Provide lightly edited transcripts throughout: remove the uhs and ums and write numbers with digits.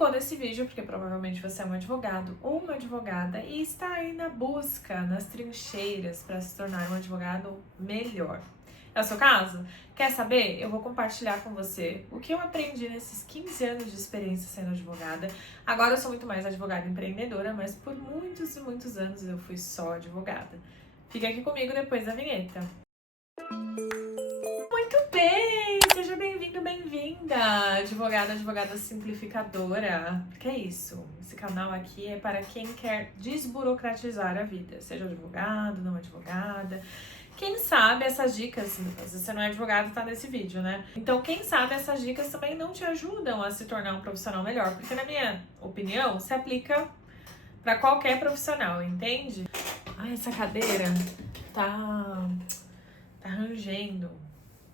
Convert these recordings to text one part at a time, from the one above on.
clicou nesse vídeo porque provavelmente você é um advogado ou uma advogada e está aí na busca, nas trincheiras para se tornar um advogado melhor. É o seu caso? Quer saber? Eu vou compartilhar com você o que eu aprendi nesses 15 anos de experiência sendo advogada. Agora eu sou muito mais advogada empreendedora, mas por muitos e muitos anos eu fui só advogada. Fica aqui comigo depois da vinheta. Muito bem! Seja bem-vindo, bem-vinda! Advogada simplificadora. Que é isso? Esse canal aqui é para quem quer desburocratizar a vida. Seja advogado, não advogada. Quem sabe essas dicas, se você não é advogado, tá nesse vídeo, né? Então, quem sabe essas dicas também não te ajudam a se tornar um profissional melhor. Porque, na minha opinião, se aplica para qualquer profissional, entende? Ai, essa cadeira tá rangendo.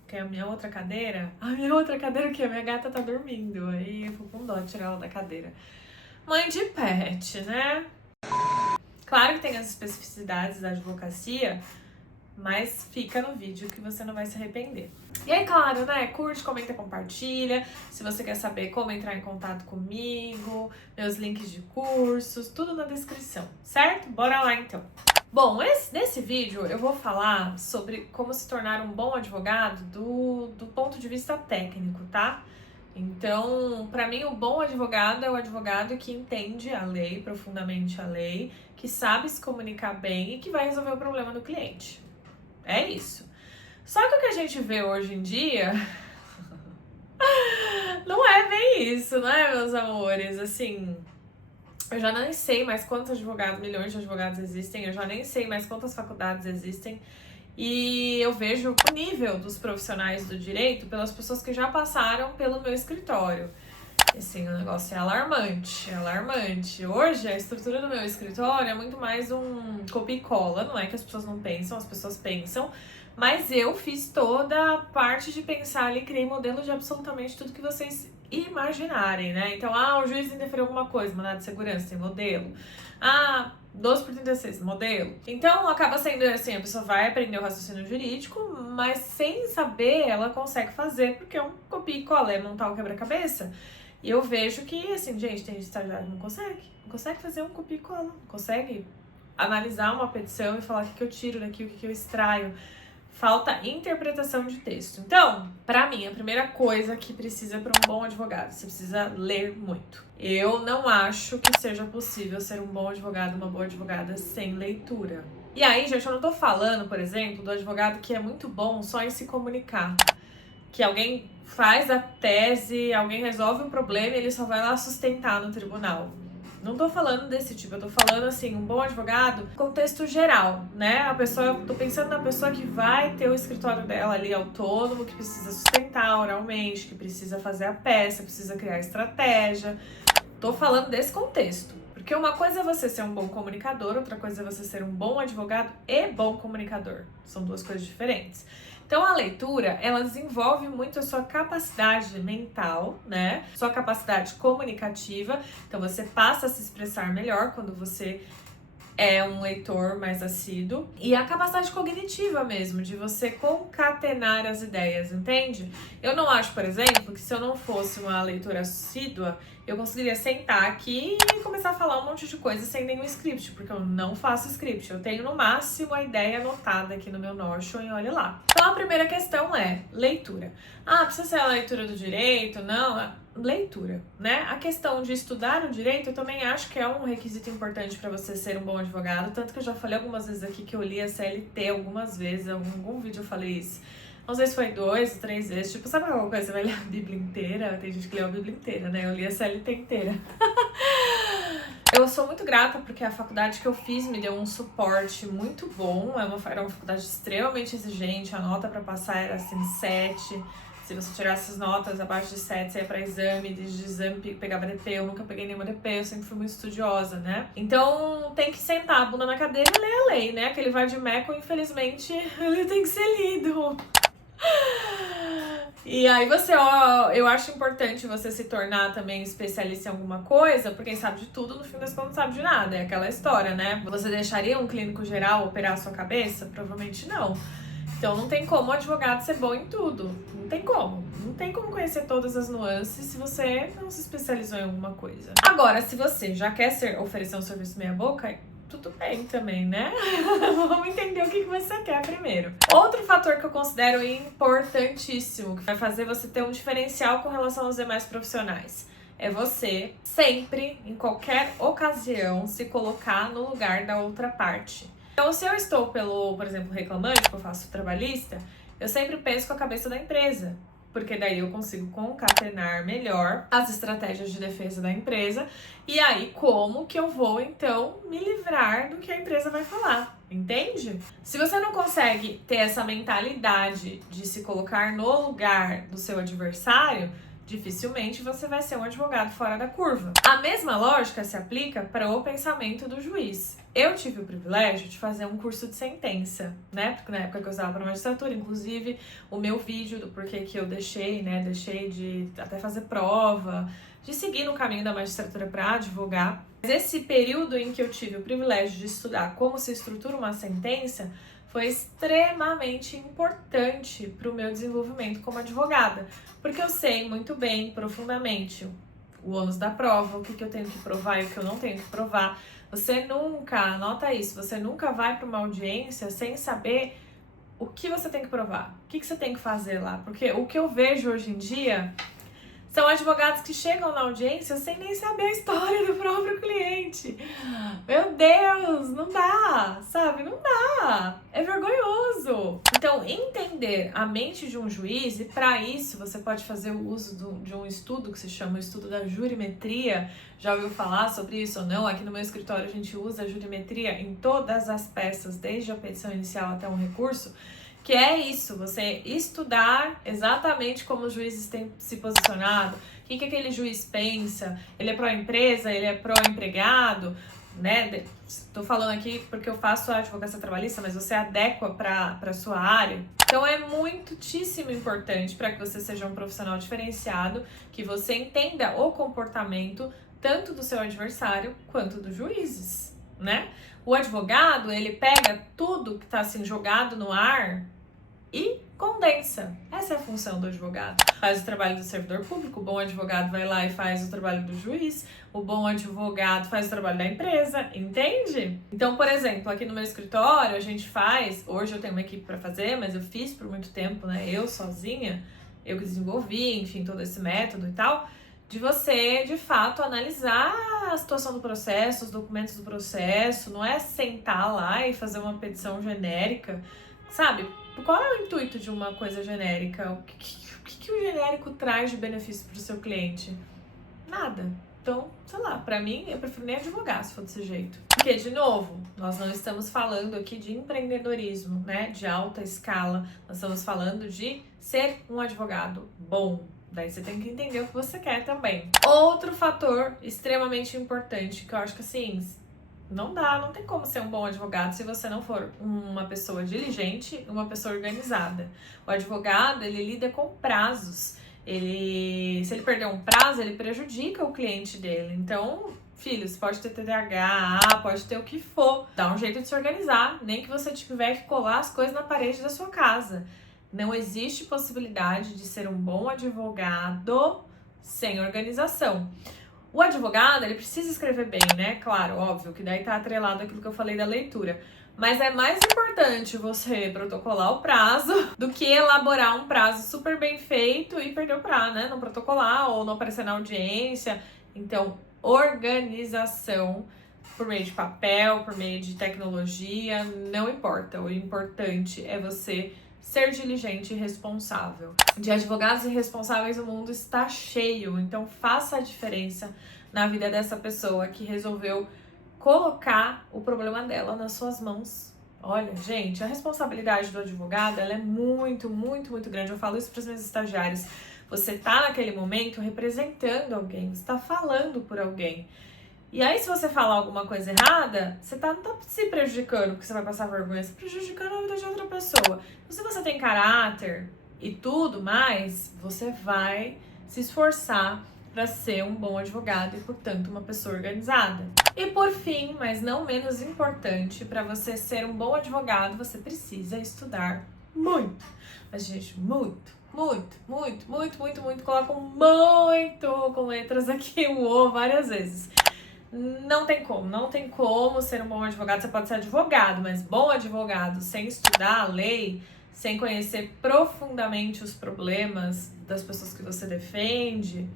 Que é a minha outra cadeira. A minha outra cadeira o quê? A minha gata tá dormindo. Aí eu fico com dó de tirar ela da cadeira. Mãe de pet, né? Claro que tem as especificidades da advocacia, mas fica no vídeo que você não vai se arrepender. E aí, claro, né? Curte, comenta, compartilha. Se você quer saber como entrar em contato comigo, meus links de cursos, tudo na descrição, certo? Bora lá então. Bom, nesse vídeo eu vou falar sobre como se tornar um bom advogado do ponto de vista técnico, tá? Então, pra mim, o bom advogado é o advogado que entende a lei, profundamente a lei, que sabe se comunicar bem e que vai resolver o problema do cliente. É isso. Só que o que a gente vê hoje em dia não é bem isso, não é, meus amores? Assim, eu já nem sei mais quantos advogados, milhões de advogados existem, eu já nem sei mais quantas faculdades existem. E eu vejo o nível dos profissionais do direito pelas pessoas que já passaram pelo meu escritório. Assim, o negócio é alarmante, é alarmante. Hoje, a estrutura do meu escritório é muito mais um copia e cola. Não é que as pessoas não pensam, as pessoas pensam. Mas eu fiz toda a parte de pensar ali, criei modelo de absolutamente tudo que vocês imaginarem, né? Então, o juiz interferiu alguma coisa, mandado de segurança, tem modelo. 12/36, modelo. Então, acaba sendo assim, a pessoa vai aprender o raciocínio jurídico, mas sem saber, ela consegue fazer, porque é um copia e cola, é montar o quebra-cabeça. E eu vejo que, assim, gente, tem estagiário que não consegue fazer um copia e cola, não consegue analisar uma petição e falar o que eu tiro daqui, o que eu extraio. Falta interpretação de texto. Então, pra mim, a primeira coisa que precisa para um bom advogado, você precisa ler muito. Eu não acho que seja possível ser um bom advogado, uma boa advogada sem leitura. E aí, gente, eu não tô falando, por exemplo, do advogado que é muito bom só em se comunicar. Que alguém faz a tese, alguém resolve um problema e ele só vai lá sustentar no tribunal. Não tô falando desse tipo, eu tô falando assim, um bom advogado, contexto geral, né? Tô pensando na pessoa que vai ter o escritório dela ali autônomo, que precisa sustentar oralmente, que precisa fazer a peça, que precisa criar estratégia. Tô falando desse contexto. Porque uma coisa é você ser um bom comunicador, outra coisa é você ser um bom advogado e bom comunicador. São duas coisas diferentes. Então, a leitura, ela desenvolve muito a sua capacidade mental, né? Sua capacidade comunicativa. Então, você passa a se expressar melhor quando você é um leitor mais assíduo. E a capacidade cognitiva mesmo, de você concatenar as ideias, entende? Eu não acho, por exemplo, que se eu não fosse uma leitora assídua, eu conseguiria sentar aqui e começar a falar um monte de coisa sem nenhum script, porque eu não faço script. Eu tenho, no máximo, a ideia anotada aqui no meu Notion e olha lá. Então, a primeira questão é leitura. Precisa ser a leitura do direito? Não, leitura, né? A questão de estudar o direito, eu também acho que é um requisito importante para você ser um bom advogado, tanto que eu já falei algumas vezes aqui que eu li a CLT algumas vezes, em algum vídeo eu falei isso. Não sei se foi 2 ou 3 vezes, tipo, sabe alguma coisa, você vai ler a Bíblia inteira? Tem gente que lê a Bíblia inteira, né? Eu li a CLT inteira. Eu sou muito grata porque a faculdade que eu fiz me deu um suporte muito bom, era uma faculdade extremamente exigente, a nota para passar era assim 7. Se você tirasse as notas abaixo de 7, você ia pra exame, de exame pegava DP, eu nunca peguei nenhuma DP, eu sempre fui muito estudiosa, né? Então tem que sentar a bunda na cadeira e ler a lei, né? Aquele vade-mecum, infelizmente, ele tem que ser lido. E aí eu acho importante você se tornar também especialista em alguma coisa, porque quem sabe de tudo, no fim das contas, não sabe de nada. É aquela história, né? Você deixaria um clínico geral operar a sua cabeça? Provavelmente não. Então não tem como o advogado ser bom em tudo. Não tem como. Não tem como conhecer todas as nuances se você não se especializou em alguma coisa. Agora, se você já quer oferecer um serviço meia boca, tudo bem também, né? Vamos entender o que você quer primeiro. Outro fator que eu considero importantíssimo, que vai fazer você ter um diferencial com relação aos demais profissionais, é você sempre, em qualquer ocasião, se colocar no lugar da outra parte. Então, se eu estou por exemplo, reclamante, que eu faço trabalhista, eu sempre penso com a cabeça da empresa, porque daí eu consigo concatenar melhor as estratégias de defesa da empresa e aí como que eu vou, então, me livrar do que a empresa vai falar, entende? Se você não consegue ter essa mentalidade de se colocar no lugar do seu adversário, dificilmente você vai ser um advogado fora da curva. A mesma lógica se aplica para o pensamento do juiz. Eu tive o privilégio de fazer um curso de sentença, né? Porque na época que eu estava para magistratura, inclusive, o meu vídeo do porquê que eu deixei de até fazer prova, de seguir no caminho da magistratura para advogar. Mas esse período em que eu tive o privilégio de estudar como se estrutura uma sentença foi extremamente importante para o meu desenvolvimento como advogada, porque eu sei muito bem, profundamente, o ônus da prova, o que eu tenho que provar e o que eu não tenho que provar. Você nunca, anota isso, você nunca vai para uma audiência sem saber o que você tem que provar, o que você tem que fazer lá, porque o que eu vejo hoje em dia são advogados que chegam na audiência sem nem saber a história do próprio cliente. Meu Deus, não dá, sabe? Não dá. É vergonhoso. Então, entender a mente de um juiz, e para isso você pode fazer o uso de um estudo que se chama o estudo da jurimetria. Já ouviu falar sobre isso ou não? Aqui no meu escritório a gente usa a jurimetria em todas as peças, desde a petição inicial até um recurso. Que é isso, você estudar exatamente como os juízes têm se posicionado, o que aquele juiz pensa, ele é pró-empresa, ele é pró-empregado, né? Estou falando aqui porque eu faço a advocacia trabalhista, mas você adequa para a sua área. Então é muitíssimo importante para que você seja um profissional diferenciado, que você entenda o comportamento tanto do seu adversário quanto dos juízes, né? O advogado, ele pega tudo que está assim jogado no ar e condensa. Essa é a função do advogado. Faz o trabalho do servidor público, o bom advogado vai lá e faz o trabalho do juiz, o bom advogado faz o trabalho da empresa, entende? Então, por exemplo, aqui no meu escritório a gente faz, hoje eu tenho uma equipe para fazer, mas eu fiz por muito tempo, né, eu sozinha, eu que desenvolvi, enfim, todo esse método e tal, de você, de fato, analisar a situação do processo, os documentos do processo, não é sentar lá e fazer uma petição genérica, sabe? Qual é o intuito de uma coisa genérica? O que o genérico traz de benefício para o seu cliente? Nada. Então, sei lá, pra mim, eu prefiro nem advogar se for desse jeito. Porque, de novo, nós não estamos falando aqui de empreendedorismo, né? De alta escala. Nós estamos falando de ser um advogado bom. Daí você tem que entender o que você quer também. Outro fator extremamente importante, que eu acho que assim, não tem como ser um bom advogado se você não for uma pessoa diligente, uma pessoa organizada. O advogado, ele lida com prazos. Se ele perder um prazo, ele prejudica o cliente dele. Então, filhos, pode ter TDAH, pode ter o que for. Dá um jeito de se organizar, nem que você tiver que colar as coisas na parede da sua casa. Não existe possibilidade de ser um bom advogado sem organização. O advogado, ele precisa escrever bem, né? Claro, óbvio, que daí tá atrelado àquilo que eu falei da leitura. Mas é mais importante você protocolar o prazo do que elaborar um prazo super bem feito e perder o prazo, né? Não protocolar ou não aparecer na audiência. Então, organização por meio de papel, por meio de tecnologia, não importa. O importante é você ser diligente e responsável. De advogados irresponsáveis o mundo está cheio, então faça a diferença na vida dessa pessoa que resolveu colocar o problema dela nas suas mãos. Olha, gente, a responsabilidade do advogado, ela é muito, muito, muito grande. Eu falo isso para os meus estagiários. Você tá naquele momento representando alguém, você está falando por alguém. E aí, se você falar alguma coisa errada, você não tá se prejudicando porque você vai passar vergonha, você tá prejudicando a vida de outra pessoa. Então, se você tem caráter e tudo mais, você vai se esforçar para ser um bom advogado e, portanto, uma pessoa organizada. E por fim, mas não menos importante, para você ser um bom advogado, você precisa estudar muito. Mas, gente, muito, colocam muito com letras aqui, o O várias vezes. Não tem como ser um bom advogado. Você pode ser advogado, mas bom advogado sem estudar a lei, sem conhecer profundamente os problemas das pessoas que você defende,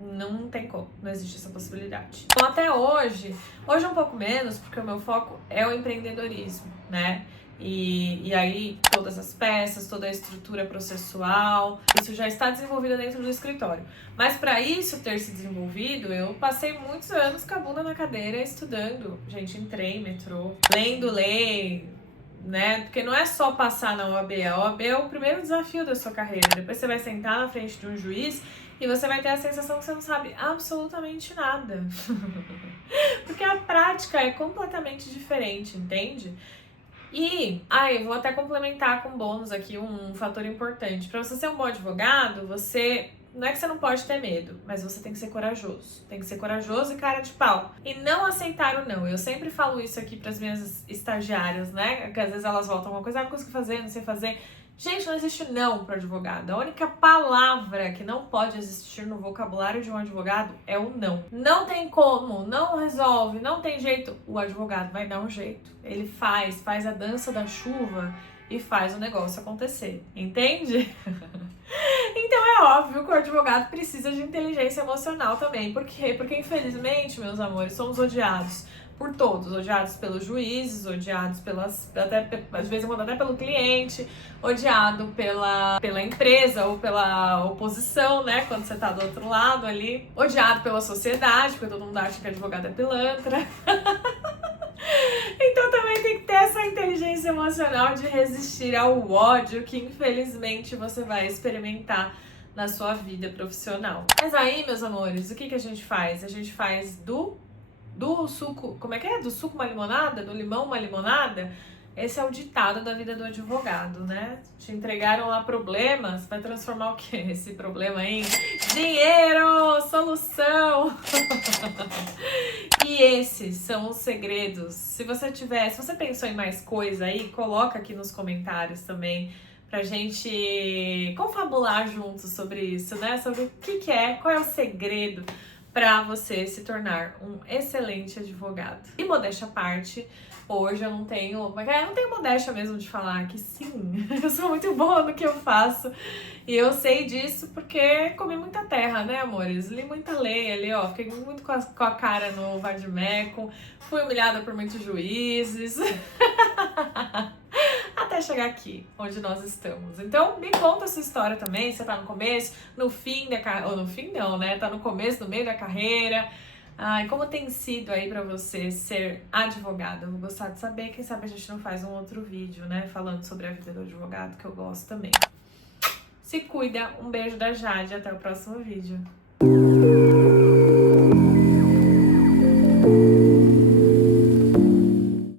não tem como, não existe essa possibilidade. Então até hoje um pouco menos, porque o meu foco é o empreendedorismo, né? E aí todas as peças, toda a estrutura processual, isso já está desenvolvido dentro do escritório. Mas para isso ter se desenvolvido, eu passei muitos anos com a bunda na cadeira estudando, gente, em trem, metrô, lendo lei, né? Porque não é só passar na OAB, a OAB é o primeiro desafio da sua carreira. Depois você vai sentar na frente de um juiz e você vai ter a sensação que você não sabe absolutamente nada. Porque a prática é completamente diferente, entende? E, eu vou até complementar com bônus aqui um fator importante. Para você ser um bom advogado, não é que você não pode ter medo, mas você tem que ser corajoso. Tem que ser corajoso e cara de pau. E não aceitar o não. Eu sempre falo isso aqui para as minhas estagiárias, né? Que às vezes elas voltam uma coisa, não consigo fazer, não sei fazer. Gente, não existe não para advogado. A única palavra que não pode existir no vocabulário de um advogado é o não. Não tem como, não resolve, não tem jeito. O advogado vai dar um jeito. Ele faz a dança da chuva e faz o negócio acontecer. Entende? Então é óbvio que o advogado precisa de inteligência emocional também. Por quê? Porque infelizmente, meus amores, somos odiados por todos, odiados pelos juízes, odiados até às vezes até pelo cliente, odiado pela empresa ou pela oposição, né, quando você tá do outro lado ali, odiado pela sociedade, porque todo mundo acha que advogado é pilantra. Então também tem que ter essa inteligência emocional de resistir ao ódio que infelizmente você vai experimentar na sua vida profissional. Mas aí, meus amores, o que a gente faz? A gente faz do suco, como é que é? Do suco uma limonada? Do limão uma limonada? Esse é o ditado da vida do advogado, né? Te entregaram lá problemas, vai transformar o quê? Esse problema em dinheiro, solução! E esses são os segredos. Se você pensou em mais coisa aí, coloca aqui nos comentários também pra gente confabular juntos sobre isso, né? Sobre o que é, qual é o segredo para você se tornar um excelente advogado. E modéstia à parte, hoje eu não tenho modéstia mesmo de falar que sim, eu sou muito boa no que eu faço e eu sei disso porque comi muita terra, né, amores? Li muita lei ali, ó, fiquei muito com a cara no vadimeco, fui humilhada por muitos juízes. Até chegar aqui, onde nós estamos. Então, me conta a sua história também, você tá no começo, no fim da carreira, ou no fim não, né? Tá no começo, no meio da carreira. E como tem sido aí pra você ser advogado? Eu vou gostar de saber, quem sabe a gente não faz um outro vídeo, né? Falando sobre a vida do advogado, que eu gosto também. Se cuida, um beijo da Jade, até o próximo vídeo.